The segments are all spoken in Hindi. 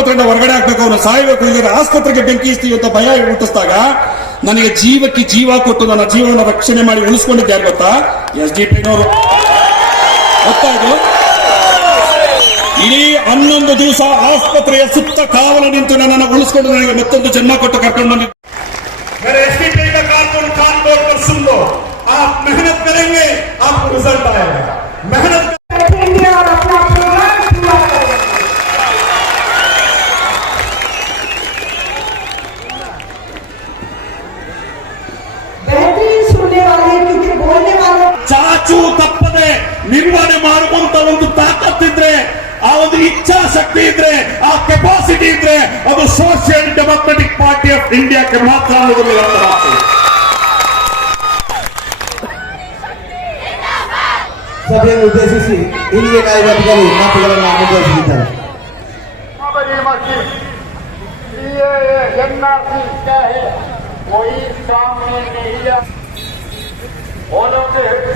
ಆಸ್ಪತ್ರೆಯಿಂದ ಹೊರಗಡೆ ಹಾಕ್ಬೇಕು, ಅವನು ಸಾಯಬೇಕು, ಇಲ್ಲ ಆಸ್ಪತ್ರೆಗೆ ಬೆಂಕಿ ಇಸ್ತೀವಿ ಅಂತ ಭಯ ಹುಟ್ಟಿಸಿದಾಗ ನನಗೆ ಜೀವಕ್ಕೆ ಜೀವ ಕೊಟ್ಟು ನನ್ನ ಜೀವನ ರಕ್ಷಣೆ ಮಾಡಿ ಉಳಿಸ್ಕೊಂಡಿದ್ದೆ ಯಾರು ಗೊತ್ತಾ? SDPನವರು. ಗೊತ್ತಾಯ್ತು? ಇಡೀ 11 ದಿವಸ ಆಸ್ಪತ್ರೆಯ ಸುತ್ತ ಕಾವಲು ನಿಂತು ನನ್ನನ್ನು ಉಳಿಸ್ಕೊಂಡು ನನಗೆ ಮತ್ತೊಂದು ಜನ್ಮ ಕೊಟ್ಟು ಕರ್ಕೊಂಡು ಬಂದಿದ್ದೆ. SDP का कान तोड़ कर सुन लो, आप मेहनत करेंगे आपको रिजल्ट आएगा, मेहनत करेंगे और अपना प्रोग्राम पूरा करेंगे। बेहतरीन सुनने वाले, क्योंकि बोलने वाले ಚಾಚು ತಪ್ಪದೆ ನಿರ್ವಹಣೆ ಮಾಡುವಂತ ಒಂದು ತಾಕತ್ತಿದ್ರೆ, ಆ ಒಂದು ಇಚ್ಛಾಶಕ್ತಿ ಇದ್ರೆ, ಆ ಕೆಪಾಸಿಟಿ ಇದ್ರೆ ಅದು ಸೋಷಿಯಲ್ ಡೆಮೊಕ್ರೆಟಿಕ್ ಪಾರ್ಟಿ ಆಫ್ ಇಂಡಿಯಾಕ್ಕೆ ಮಾತ್ರ ಅನ್ನೋದನ್ನು ಅರ್ಥವಾಗ್ತದೆ. ಸಭೆಯನ್ನು ಉದ್ದೇಶಿಸಿ ಹಿರಿಯ ಕಾರ್ಯದರ್ಶಿಗಳು ಮಾತುಗಳನ್ನು ಮುಂದುವರಿಸಿದ್ದಾರೆ.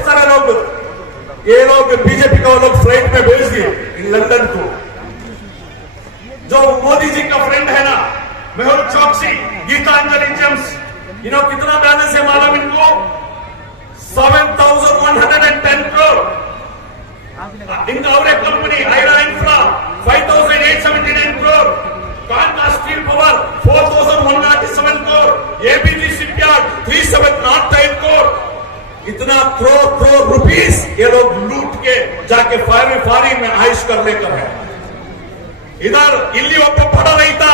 सारे लोग ये लोग बीजेपी का लोग फ्लाइट में भेज दिए लंदन को. जो मोदी जी का फ्रेंड है ना, मेहुल चौकसी, गीतांजलि जेम्स, कितना बैलेंस है मालूम इनको? 7,110 करोड़. इनका और एक कंपनी आयरा इंफ्रा 5,879 करोड़. कांटा steel power 4,197 crore. ABG shipyard 3,709 crore. इतना करोड़ रुपीस ये लोग लूट के जाके फारी में आयुष कर लेकर है. इधर ಇಲ್ಲಿ ಒಬ್ಬ ಬಡ ರೈತ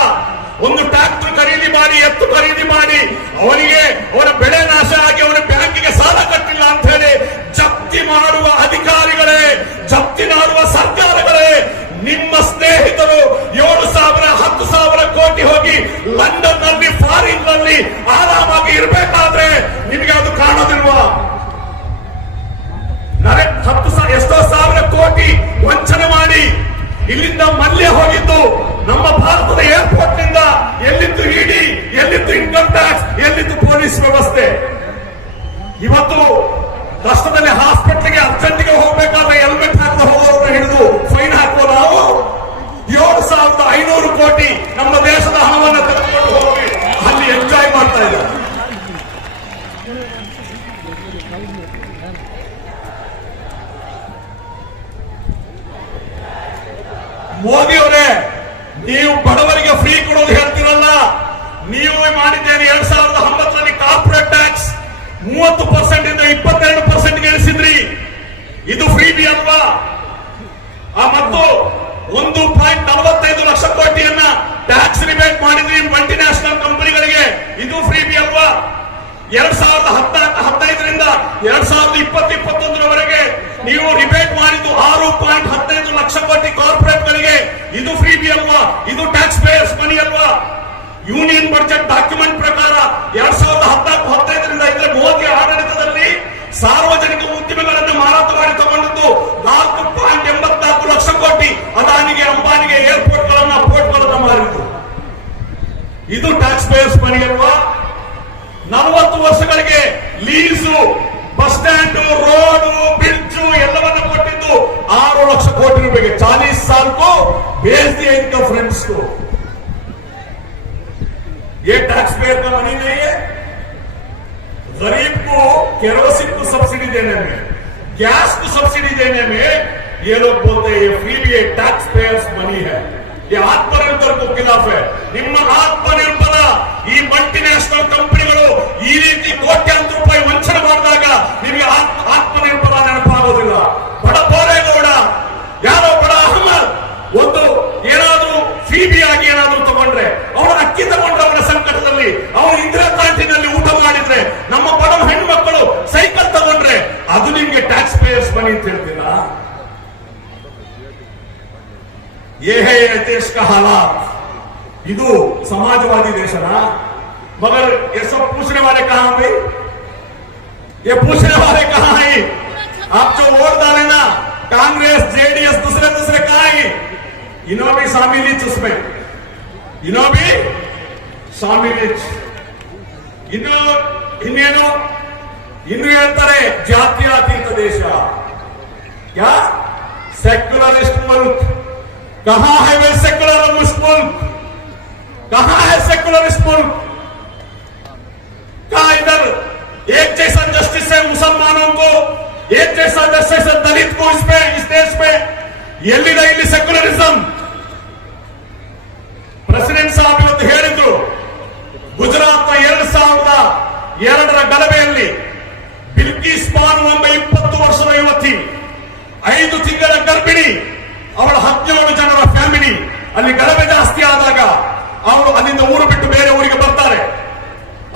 ಒಂದು ಟ್ರ್ಯಾಕ್ಟರ್ ಖರೀದಿ ಮಾಡಿ, ಎತ್ತು ಖರೀದಿ ಮಾಡಿ, ಅವನಿಗೆ ಅವನ ಬೆಳೆ ನಾಶ ಆಗಿ ಅವನ ಬ್ಯಾಂಕಿಗೆ ಸಾಲ ಕಟ್ಟಿಲ್ಲ ಅಂತ ಹೇಳಿ ಜಪ್ತಿ ಮಾಡುವ ಅಧಿಕಾರಿಗಳೇ, ಜಪ್ತಿ ಮಾಡುವ ಸರ್ಕಾರಗಳೇ, ನಿಮ್ಮ ಸ್ನೇಹಿತರು 7,000 10,000 ಕೋಟಿ ಹೋಗಿ ಲಂಡನ್ ನಲ್ಲಿ ಫಾರಿನ್ ನಲ್ಲಿ ಆರಾಮಾಗಿ ಇರಬೇಕಾದ್ರೆ ನಿಮಗೆ ಅದು ಕಾಣೋದಿಲ್ವಾ? 10,000 ಎಷ್ಟೋ ಸಾವಿರ ಕೋಟಿ ವಂಚನೆ ಮಾಡಿ ಇಲ್ಲಿಂದ ಮಲ್ಯ ಹೋಗಿದ್ದು ನಮ್ಮ ಭಾರತದ ಏರ್ಪೋರ್ಟ್ ನಿಂದ ಎಲ್ಲಿದ್ದು ಇಡಿ, ಎಲ್ಲಿದ್ದು ಇನ್ಕಮ್ ಟ್ಯಾಕ್ಸ್, ಎಲ್ಲಿದ್ದು ಪೊಲೀಸ್ ವ್ಯವಸ್ಥೆ. ಇವತ್ತು ಕಷ್ಟದಲ್ಲಿ ಹಾಸ್ಪಿಟಲ್ಗೆ ಅರ್ಜೆಂಟ್ಗೆ ಹೋಗ್ಬೇಕಾದ್ರೆ ಹೆಲ್ಮೆಟ್ ಹಾಕಿ ಹೋಗೋರನ್ನ ಹಿಡಿದು ಫೈನ್ ಹಾಕುವ ನಾವು 7,500 ಕೋಟಿ ನಮ್ಮ ದೇಶದ ಹಣವನ್ನು ತೆಗೆದುಕೊಂಡು ಹೋಗಿ ಅಲ್ಲಿ ಎಂಜಾಯ್ ಮಾಡ್ತಾ ಇದ್ದಾರೆ. ಮೋದಿ ಅವರೇ, ನೀವು ಬಡವರಿಗೆ ಫ್ರೀ ಕೊಡೋದು ಹೇಳ್ತಿರಲ್ಲ, ನೀವು ಮಾಡಿದ್ದೇನೆ 2009ರಲ್ಲಿ ಕಾರ್ಪೊರೇಟ್ ಟ್ಯಾಕ್ಸ್ 30% ಇಂದ 22% ಇಳಿಸಿದ್ರಿ. ಇದು ಫ್ರೀ ಬಿ ಅಲ್ವಾ? ಮತ್ತು 1.45 ಲಕ್ಷ ಕೋಟಿಯನ್ನ ಟ್ಯಾಕ್ಸ್ ರಿಬೇಟ್ ಮಾಡಿದ್ರಿ ಮಲ್ಟಿನ್ಯಾಷನಲ್ ಕಂಪನಿಗಳಿಗೆ. ಇದು ಫ್ರೀ ಬಿ ಅಲ್ವಾ? 2015ರಿಂದ 2020-21ರವರೆಗೆ ನೀವು ರಿಬೇಟ್ ಮಾಡಿದ್ದು 6.15 ಲಕ್ಷ ಕೋಟಿ ಕಾರ್ಪೊರೇಟ್ ಗಳಿಗೆ. ಇದು ಫ್ರೀ ಬಿ ಅಲ್ವಾ? ಇದು ಟ್ಯಾಕ್ಸ್ ಪೇಯರ್ಸ್ ಮನಿ ಅಲ್ವಾ? ಯೂನಿಯನ್ ಬಜೆಟ್ ಡಾಕ್ಯುಮೆಂಟ್ ಪ್ರಕಾರ 2014-15ರಿಂದ ಇದ್ರೆ ಮೋದಿ ಆಡಳಿತದಲ್ಲಿ ಸಾರ್ವಜನಿಕ ಉದ್ದಿಮೆಗಳನ್ನು ಮಾರಾಟ ಮಾಡಿ ತಗೊಂಡಿದ್ದು 4.84 ಲಕ್ಷ ಕೋಟಿ. ಅದಾನಿಗೆ, ಅಂಬಾನಿಗೆ ಏರ್ಪೋರ್ಟ್ಗಳನ್ನ, ಪೋರ್ಟ್ಗಳನ್ನ ಮಾರಿದ್ದು. ಇದು ಟ್ಯಾಕ್ಸ್ ಪೇಯರ್ಸ್ ಮನಿ ಅಲ್ವಾ? 40 ವರ್ಷಗಳಿಗೆ lease, bus stand, road, bridge ಎಲ್ಲವನ್ನ ಕೊಟ್ಟಿದ್ದು 6 ಲಕ್ಷ ಕೋಟಿ ರೂಪಾಯಿಗೆ. 40 साल को भेज दिया इनका फ्रेंड्स को. ये टैक्स पेयर का मनी नहीं है. गरीब को केरोसिन को सब्सिडी देने में, गैस को सब्सिडी देने में ये लोग बोलते हैं ये फ्री भी टैक्स पेयर्स मनी है. ये आत्मनिर्भर को खिलाफ है. ನಿಮ್ಮ ಆತ್ಮನಿರ್ಭರ ಈ ಮಲ್ಟಿನ್ಯಾಷನಲ್ ಕಂಪನಿಗಳು ಈ ರೀತಿ ಕೋಟ್ಯಾಂತರ ರೂಪಾಯಿ ವಂಚನೆ ಮಾಡಿದಾಗ ನಿಮಗೆ ಆತ್ಮನಿರ್ಭರ ನೆನಪಾಗೋದಿಲ್ಲ. ಬಡ ಬೋರೇಗೌಡ, ಯಾರೋ ಬಡ ಅಹಮದ್ ಒಂದು ಏನಾದ್ರೂ ಫೀಬಿ ಆಗಿ ಏನಾದ್ರೂ ತಗೊಂಡ್ರೆ, ಅವನ ಅಕ್ಕಿ ತಗೊಂಡ್ರೆ, ಅವನ ಸಂಕಟದಲ್ಲಿ ಅವನು ಇಂದಿರಾ ಕ್ಯಾಂಟೀನಲ್ಲಿ ಊಟ ಮಾಡಿದ್ರೆ, ನಮ್ಮ ಬಡ ಹೆಣ್ಮಕ್ಕಳು ಸೈಕಲ್ ತಗೊಂಡ್ರೆ ಅದು ನಿಮ್ಗೆ ಟ್ಯಾಕ್ಸ್ ಪೇಯರ್ಸ್ ಮನಿ ಅಂತ ಹೇಳ್ತೀರಾ? ये है देश का हालात. ಇದು समाजवादी देश ना? मगर ये सब पूछने वाले कहां भाई? ये पूछने वाले कहां है? आप जो वोट डाले ना कांग्रेस, जेडीएस, दूसरे कहां है? इन्हों भी शामिल उसमें, इन्हों भी शामिल. ಇನ್ನೇನು ಹೇಳ್ತಾರೆ ಜಾತ್ಯತೀತ ದೇಶ. क्या सेक्युलरिस्ट मुल्क? कहां है वे सेक्युलर मुल्क? मुल्क का इधर एक जैसा जस्टिस है मुसलमानों को, एक जैसा जस्टिस है दलित को इस देश में ಎಲ್ಲಿದೆ ಇಲ್ಲಿ ಸೆಕ್ಯುಲರಿಸಂ? ಪ್ರೆಸಿಡೆಂಟ್ ಸಾಹೇಬ್ ಇವತ್ತು ಹೇಳಿದ್ರು, ಗುಜರಾತ್ನ 2002ರ ಗಲಭೆಯಲ್ಲಿ ಬಿಲ್ಕಿಸ್ ಬಾನು ಎಂಬ 20 ವರ್ಷದ ಯುವತಿ, 5 ತಿಂಗಳ ಗರ್ಭಿಣಿ, ಅವಳ 17 ಜನರ ಫ್ಯಾಮಿಲಿ, ಅಲ್ಲಿ ಗಲಭೆ ಜಾಸ್ತಿ ಆದಾಗ ಅವರು ಅಲ್ಲಿಂದ ಊರು ಬಿಟ್ಟು ಬೇರೆ ಊರಿಗೆ ಬರ್ತಾರೆ.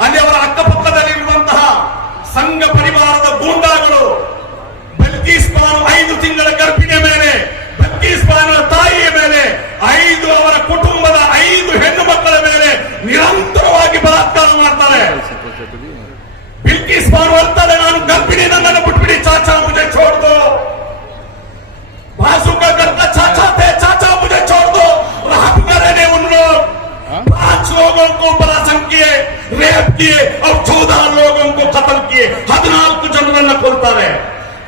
ಅಲ್ಲಿ ಅವರ ಅಕ್ಕಪಕ್ಕದಲ್ಲಿರುವಂತಹ ಸಂಘ ಪರಿವಾರದ ಗೂಂಡಾಗಳು ಬಿಲ್ಕಿಸ್ ಬಾನು 5 ತಿಂಗಳ ಗರ್ಭಿಣಿಯ ಮೇಲೆ, ಬಿಲ್ಕಿಸ್ ಬಾನುವ ತಾಯಿಯ ಮೇಲೆ, 5 ಅವರ ಕುಟುಂಬದ 5 ಹೆಣ್ಣು ಮಕ್ಕಳ ಮೇಲೆ ನಿರಂತರವಾಗಿ ಬಲಾತ್ಕಾರ ಮಾಡ್ತಾರೆ. ಬಿಲ್ಕಿಸ್ ಬಾನು ಹೇಳ್ತಾರೆ, ನಾನು ಗರ್ಭಿಣಿ, ನನ್ನನ್ನು ಬಿಟ್ಬಿಡಿ, ಚಾಚಾ ಮುझे छोड़ दो, बाजू का घर का चाचा थे, चाचा मुझे छोड़ दो. रात करे ने उन लोग 5 लोगों को बलात्कार किए, रेप किए और 14 लोगों को कत्ल किए, 14 जनरನ್ನು ಕೊಲ್ತಾರೆ.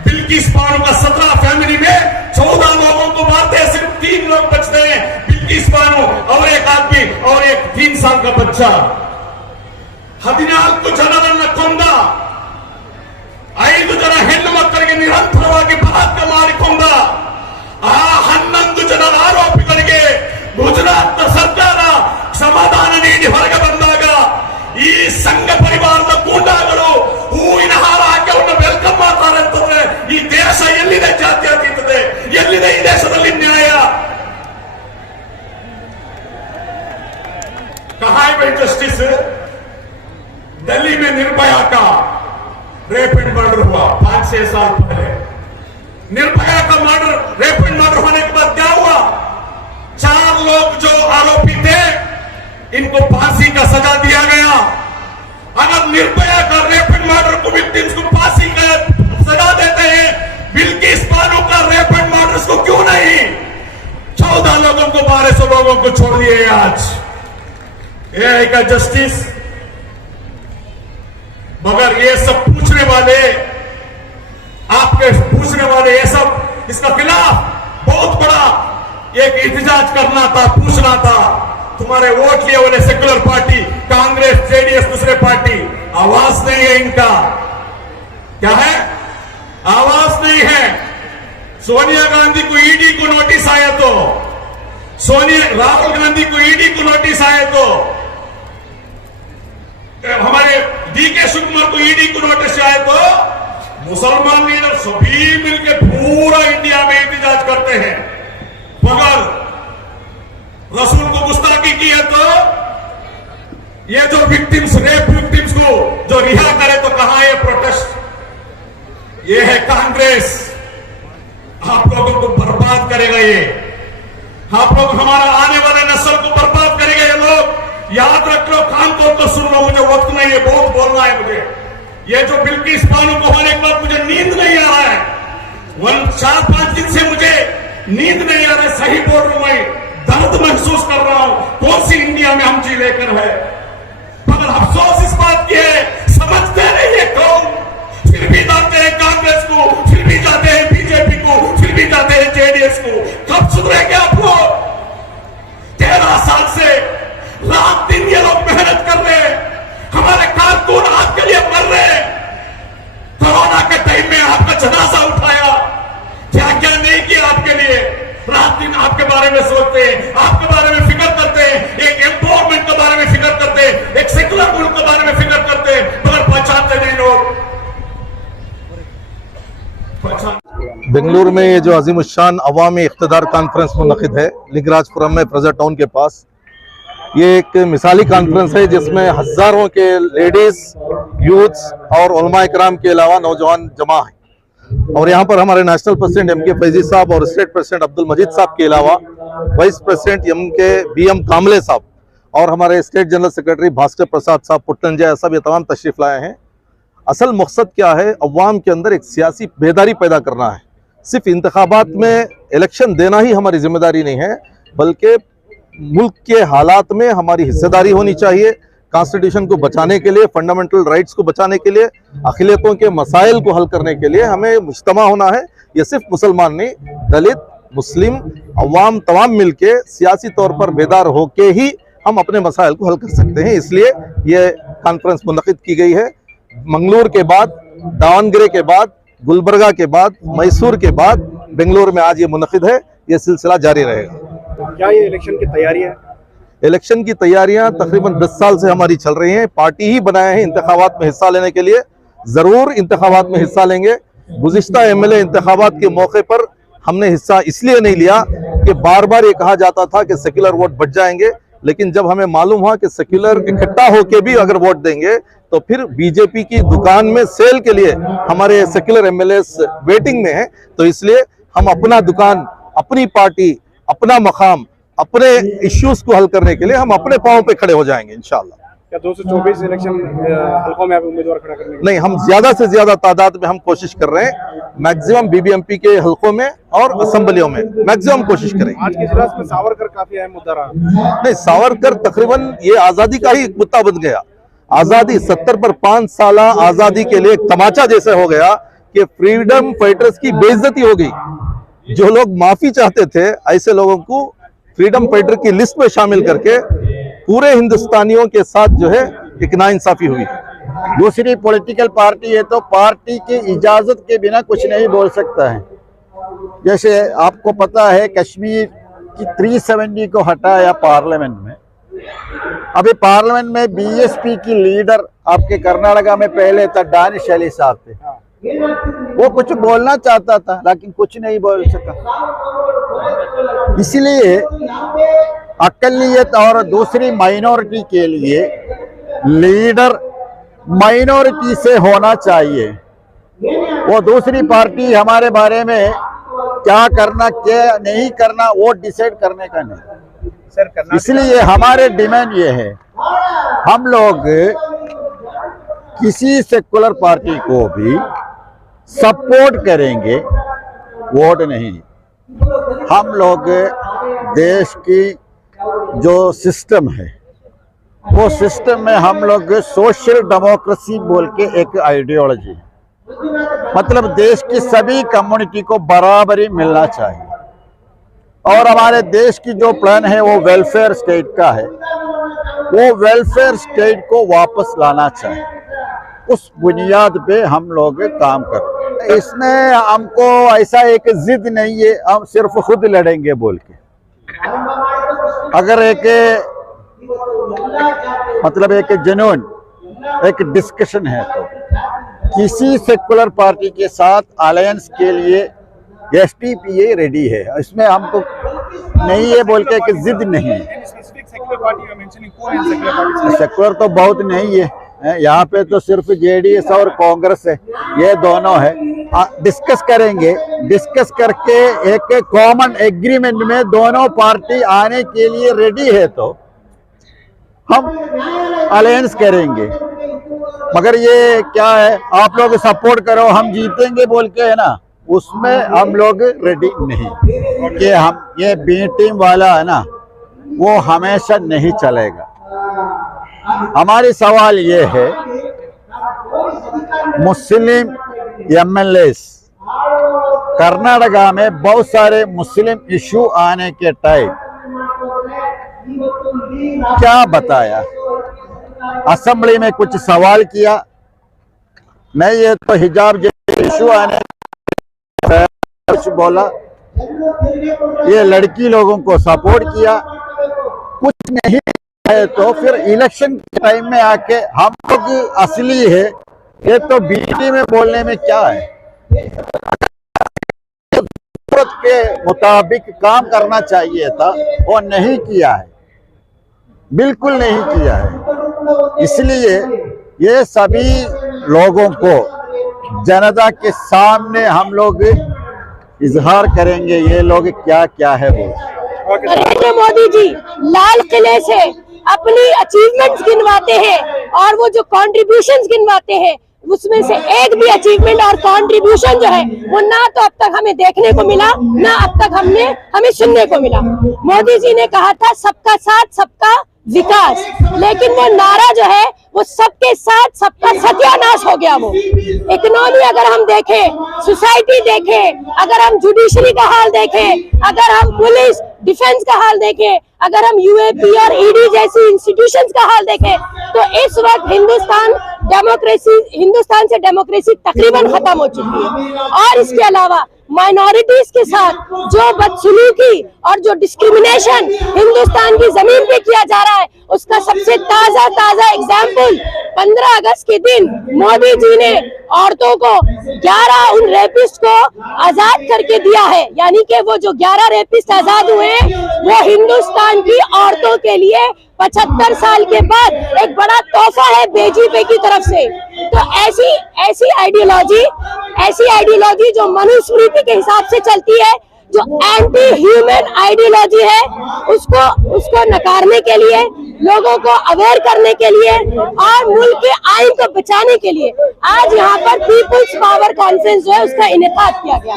बिल्किस बानो का 17 फैमिली में 14 लोगों को मारते हैं, सिर्फ 3 लोग बचते हैं, बिल्किस बानो और एक आदमी और एक 3 साल का बच्चा. 14 ಜನರನ್ನು ಕೊಂದ, 5 ಜನ ಹೆಣ್ಣು ಮಕ್ಕಳಿಗೆ ನಿರಂತರವಾಗಿ ಬಲಾತ್ಕಾರ ಮಾಡಿಕೊಂಡ ಆ 11 ಜನ ಆರೋಪಿಗಳಿಗೆ ಗುಜರಾತ್ ಸರ್ಕಾರ ಸಮಾಧಾನ ನೀಡಿ ಹೊರಗೆ ಬಂದಾಗ ಈ ಸಂಘ ಪರಿವಾರದ ಗೂಂಡಾಗಳು ಹೂವಿನ ಹಾರ ಹಾಕಿ ಅವನ್ನ ವೆಲ್ಕಮ್ ಮಾಡ್ತಾರೆ ಅಂತಂದ್ರೆ ಈ ದೇಶ ಎಲ್ಲಿದೆ ಜಾತ್ಯತೀತತೆ? ಎಲ್ಲಿದೆ ಈ ದೇಶದಲ್ಲಿ ನ್ಯಾಯ? कहाँ है भाई जस्टिस? दिल्ली में निर्भया का रेप एंड मर्डर हुआ 5-6 साल पहले. निर्भया का मर्डर, रेप एंड मर्डर होने के बाद क्या हुआ? 4 लोग जो आरोपी थे इनको फांसी का सजा दिया गया. अगर निर्भया का रेप एंड मर्डर को विक्टिम्स को फांसी का सजा देते हैं, बिल्किस बानो का रेप एंड मर्डर को क्यों नहीं? 14 लोगों को, 1200 लोगों को छोड़ दिए आज. ये है का जस्टिस? मगर ये सब पूछने वाले, आपके पूछने वाले, ये सब इसका खिलाफ बहुत बड़ा एक एहतजाज करना था, पूछना था. तुम्हारे वोट लिए वाले सेक्युलर पार्टी, कांग्रेस, जेडीएस, दूसरे पार्टी, आवाज नहीं है इनका. क्या है? आवाज नहीं है. सोनिया गांधी को ईडी को नोटिस आया तो, राहुल गांधी को ईडी को नोटिस आया तो, हमारे डीके शिवकुमार को ईडी को नोटिस आए तो मुसलमान लीडर सभी मिलकर पूरा इंडिया में एहतजाज करते हैं. मगर रसूल को गुस्ताखी की है तो ये जो विक्टिम्स, रेप विक्टिम्स को जो रिहा करे तो कहां है प्रोटेस्ट? ये है कांग्रेस. आप लोगों को बर्बाद करेगा ये. आप लोग हमारा आने वाले नस्ल को बर्बाद करेगा ये लोग. याद रख लो, कान खोल कर सुन लो, मुझे वक्त नहीं है, बहुत बोलना है मुझे. ये जो बिल्किस बानो को होने के बाद मुझे नींद नहीं आ रहा है, 4-5 दिन से मुझे नींद नहीं आ रहा है. सही बोल रहा हूं, मैं दर्द महसूस कर रहा हूं. कौन सी इंडिया में हम जी लेकर है? मगर अफसोस इस बात की है, समझते नहीं है कौन. फिर भी जाते हैं कांग्रेस को, फिर भी जाते हैं बीजेपी को, फिर भी जाते हैं जेडीएस को. कब सुधरेंगे आप लोग? 13 साल से रात दिन ये लोग मेहनत कर रहे हैं. हमारे कारकुन आपके लिए मर रहे हैं. कोरोना के टाइम में आपका जनाजा उठाया, क्या क्या नहीं किया आपके लिए. रात दिन आपके बारे में सोचते हैं, आपके बारे में फिक्र करते हैं, एक एम्पावरमेंट के बारे में फिक्र करते हैं, एक सेक्युलर मुल्क के बारे में फिक्र करते हैं, मगर पहचानते नहीं लोग. बेंगलुरु में ये जो अजीमुशान अवामी इख्तिदार कॉन्फ्रेंस मुनक़िद है लिंगराजपुरम में प्रेजर टाउन के पास, ये एक मिसाली कॉन्फ्रेंस है जिसमें हजारों के लेडीज, यूथ्स और उलमा इकराम के अलावा नौजवान जमा हैं. और यहाँ पर हमारे नेशनल प्रेसिडेंट एम के फैजी साहब और स्टेट प्रेसिडेंट अब्दुल मजीद साहब के अलावा वाइस प्रेसिडेंट एम के BM कामले साहब और हमारे स्टेट जनरल सेक्रेटरी भास्कर प्रसाद साहब पुट्टनजा सब ये तमाम तशरीफ लाए हैं. असल मकसद क्या है? अवाम के अंदर एक सियासी बेदारी पैदा करना है. सिर्फ इंतखाबात में इलेक्शन देना ही हमारी जिम्मेदारी नहीं है, बल्कि मुल्क के हालात में हमारी हिस्सेदारी होनी चाहिए. कॉन्स्टिट्यूशन को बचाने के लिए, फंडामेंटल राइट्स को बचाने के लिए, अक़लियतों के मसाइल को हल करने के लिए हमें मुज्तमा होना है. ये सिर्फ मुसलमान नहीं, दलित, मुस्लिम, अवाम तमाम मिलके सियासी तौर पर बेदार होके ही हम अपने मसाइल को हल कर सकते हैं। इसलिए ये कॉन्फ्रेंस मुनक़िद की गई है। मंगलूर के बाद, दावणगेरे के बाद, गुलबर्गा के बाद, मैसूर के बाद बेंगलुरु में आज ये मुनक़िद है। ये सिलसिला जारी रहेगा। क्या ये इलेक्शन की तैयारी है? इलेक्शन की तैयारियां तकरीबन 10 साल से हमारी चल रही हैं। पार्टी ही बनाए हैं इंतखाबात में हिस्सा लेने के लिए। जरूर इंतखाबात में हिस्सा लेंगे। गुज़िश्ता एमएलए इंतखाबात के मौके पर हमने हिस्सा इसलिए नहीं लिया कि बार बार ये कहा जाता था कि सेक्युलर वोट बढ़ जाएंगे, लेकिन जब हमें मालूम हुआ कि सेक्युलर इकट्ठा होकर भी अगर वोट देंगे तो फिर बीजेपी की दुकान में सेल के लिए हमारे सेक्युलर एमएलए वेटिंग में हैं, तो इसलिए हम अपना दुकान, अपनी पार्टी, अपना मकाम, अपने इश्यूज को हल करने के लिए हम अपने पांव पे खड़े हो जाएंगे इंशाल्लाह। क्या 224 इलेक्शन हल्कों में आप उम्मीदवार खड़ा करने नहीं, हम ज्यादा से ज्यादा तादाद में हम कोशिश कर रहे हैं। मैक्सिमम बीबीएमपी के हल्कों में और असेंबलियों में मैक्सिमम कोशिश करेंगे। आज के इजलास में सावरकर काफी अहम मुद्दा रहा। नहीं, सावरकर तकरीबन ये आजादी का ही एक मुद्दा बन गया। आजादी 70 पर 5 साल आजादी के लिए एक तमाचा जैसे हो गया कि फ्रीडम फाइटर्स की बेइज्जती हो गई। जो लोग माफी चाहते थे, ऐसे लोगों को फ्रीडम फाइटर की लिस्ट में शामिल करके पूरे हिंदुस्तानियों के साथ जो है एक नाइंसाफी हुई। दूसरी पॉलिटिकल पार्टी है तो पार्टी की इजाजत के बिना कुछ नहीं बोल सकता है। जैसे आपको पता है कश्मीर की 370 को हटाया पार्लियामेंट में। अभी पार्लियामेंट में बीएसपी की लीडर आपके कर्नाटका में पहले था, दानिश अली साहब थे। वो कुछ बोलना चाहता था लेकिन कुछ नहीं बोल सका। इसलिए अकलियत और दूसरी माइनॉरिटी के लिए लीडर माइनॉरिटी से होना चाहिए। वो दूसरी पार्टी हमारे बारे में क्या करना क्या नहीं करना वो डिसाइड करने का नहीं। इसलिए हमारे डिमांड ये है, हम लोग किसी सेकुलर पार्टी को भी सपोर्ट करेंगे, वोट नहीं। हम लोग देश की जो सिस्टम है वो सिस्टम में हम लोग सोशल डेमोक्रेसी बोल के एक आइडियोलॉजी है, मतलब देश की सभी कम्युनिटी को बराबरी मिलना चाहिए। और हमारे देश की जो प्लान है वो वेलफेयर स्टेट का है, वो वेलफेयर स्टेट को वापस लाना चाहिए। उस बुनियाद पे हम लोग काम कर रहे हैं। इसमें हमको ऐसा एक जिद नहीं है हम सिर्फ खुद लड़ेंगे बोल के। अगर एक मतलब एक जुनून एक डिस्कशन है तो किसी सेकुलर पार्टी के साथ अलायंस के लिए एसटीपीए रेडी है। इसमें हमको नहीं है बोल के कि जिद नहीं है। सेकुलर तो बहुत नहीं है, यहाँ पे तो सिर्फ जेडीएस और कांग्रेस है, ये दोनों है। डिस्कस करेंगे, डिस्कस करके एक कॉमन एग्रीमेंट में दोनों पार्टी आने के लिए रेडी है तो हम अलायंस करेंगे। मगर ये क्या है, आप लोग सपोर्ट करो हम जीतेंगे बोल के है ना, उसमें हम लोग रेडी नहीं। कि हम ये बी टीम वाला है ना, वो हमेशा नहीं चलेगा। हमारी सवाल ये है, मुस्लिम एमएलएस कर्नाटका में बहुत सारे मुस्लिम इशू आने के टाइम क्या बताया, असेंबली में कुछ सवाल किया नहीं, ये तो हिजाब जैसे इशू आने कुछ बोला, ये लड़की लोगों को सपोर्ट किया, कुछ नहीं है। तो फिर इलेक्शन के टाइम में आके हम लोग असली है, ये तो बीटी में बोलने में क्या है। जरूरत के मुताबिक काम करना चाहिए था, वो नहीं किया है, बिल्कुल नहीं किया है। इसलिए ये सभी लोगों को जनता के सामने हम लोग इजहार करेंगे ये लोग क्या क्या है वो। नरेंद्र मोदी जी लाल किले से अपनी अचीवमेंट्स गिनवाते हैं और वो जो कॉन्ट्रीब्यूशंस गिनवाते हैं उसमें से एक भी अचीवमेंट और कंट्रीब्यूशन जो है वो ना तो अब तक हमें देखने को मिला, ना अब तक हमें सुनने को मिला। मोदी जी ने कहा था सबका साथ सबका विकास, लेकिन वो नारा जो है वो सबके साथ सबका सत्यानाश हो गया। वो इकोनॉमी अगर हम देखें, सोसाइटी देखें, अगर हम जुडिशरी का हाल देखें, अगर हम पुलिस डिफेंस का हाल देखें, अगर हम यूएपी और ईडी जैसी इंस्टीट्यूशंस का हाल देखें, तो इस वक्त हिंदुस्तान से डेमोक्रेसी तकरीबन खत्म हो चुकी है। और इसके अलावा माइनॉरिटीज के साथ जो बदसलूकी और जो डिस्क्रिमिनेशन हिंदुस्तान की जमीन पे किया जा रहा है, उसका सबसे ताजा एग्जाम्पल 15 अगस्त के दिन मोदी जी ने औरतों को 11 उन रेपिस्ट को आजाद करके दिया है। यानी कि वो जो 11 रेपिस्ट आजाद हुए वो हिंदुस्तान की औरतों के लिए 75 साल के बाद एक बड़ा तोहफा है बीजेपी की तरफ से। तो ऐसी आइडियोलॉजी जो मनुस्मृति के हिसाब से चलती है, जो एंटी ह्यूमन आइडियोलॉजी है, उसको नकारने के लिए, लोगों को अवेयर करने के लिए और मुल्क के आइन को बचाने के लिए आज यहाँ पर पीपुल्स पावर कॉन्फ्रेंस जो है उसका इनेकाद किया गया।